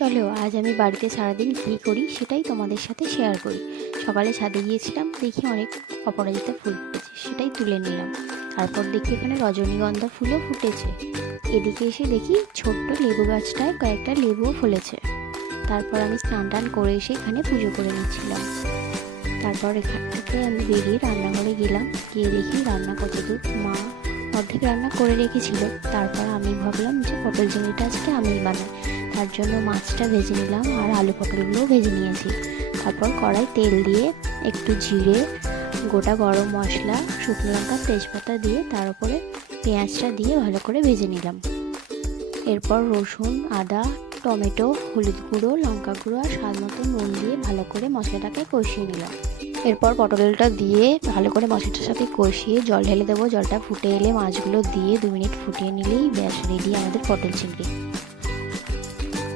চলো আজ আমি বাড়িতে সারাদিন কী করি সেটাই তোমাদের সাথে শেয়ার করি। সকালে ছাদে গিয়েছিলাম, দেখি অনেক অপরাজিতা ফুল ফুটেছে, সেটাই তুলে নিলাম। তারপর দেখি এখানে রজনীগন্ধা ফুলও ফুটেছে। এদিকে এসে দেখি ছোট্ট লেবু গাছটায় কয়েকটা লেবুও ফলেছে। তারপর আমি স্নান টান করে এসে এখানে পুজো করে নিচ্ছিলাম। তারপর এখান থেকে আমি বেরিয়ে রান্নাঘরে গেলাম, গিয়ে দেখি রান্না কতদূর। মা অর্ধেক রান্না করে রেখেছিল। তারপর আমি ভাবলাম যে পটল চিংড়িটা আজকে আমিই বানাই। তার জন্য মাছটা ভেজে নিলাম আর আলু পটলগুলোও ভেজে নিয়েছি। তারপর কড়াই তেল দিয়ে একটু জিরে, গোটা গরম মশলা, শুকনো লঙ্কা, তেজপাতা দিয়ে তার উপরে পেঁয়াজটা দিয়ে ভালো করে ভেজে নিলাম। এরপর রসুন, আদা, টমেটো, হলুদ গুঁড়ো, লঙ্কা গুঁড়ো আর স্বাদ মতো নুন দিয়ে ভালো করে মশলাটাকে কষিয়ে নিলাম। এরপর পটলটা দিয়ে ভালো করে মশলাটার সাথে কষিয়ে জল ঢেলে দেবো। জলটা ফুটে এলে মাছগুলো দিয়ে 2 মিনিট ফুটিয়ে নিলেই ব্যাস রেডি আমাদের পটল চিংড়ি।